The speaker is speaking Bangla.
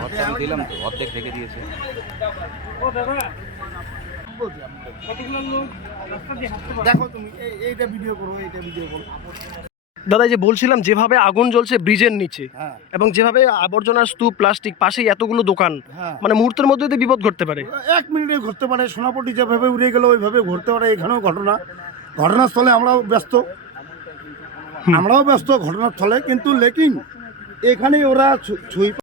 ঘরটা আমি দিলাম তো, অর্ধেক ঢেকে দিয়েছে। দেখো তুমি এইটা ভিডিও করো, এইটা ভিডিও করো। দাদা যে বলছিলাম যেভাবে আগুন জ্বলছে ব্রিজের নিচে হ্যাঁ এবং যেভাবে আবর্জনার স্তূপ প্লাস্টিক পাশেই এতগুলো দোকান, হ্যাঁ, মানে মুহূর্তের মধ্যে তো বিপদ ঘটতে পারে। 1 মিনিটে ঘুরতে পারে। সোনাপট্টি যেভাবে উড়ে গেল ওইভাবে ঘুরতে পারে। এখানেও ঘটনাস্থলে আমরাও ব্যস্ত ঘটনাস্থলে, কিন্তু লেকিন এখানে ওরা ছুঁই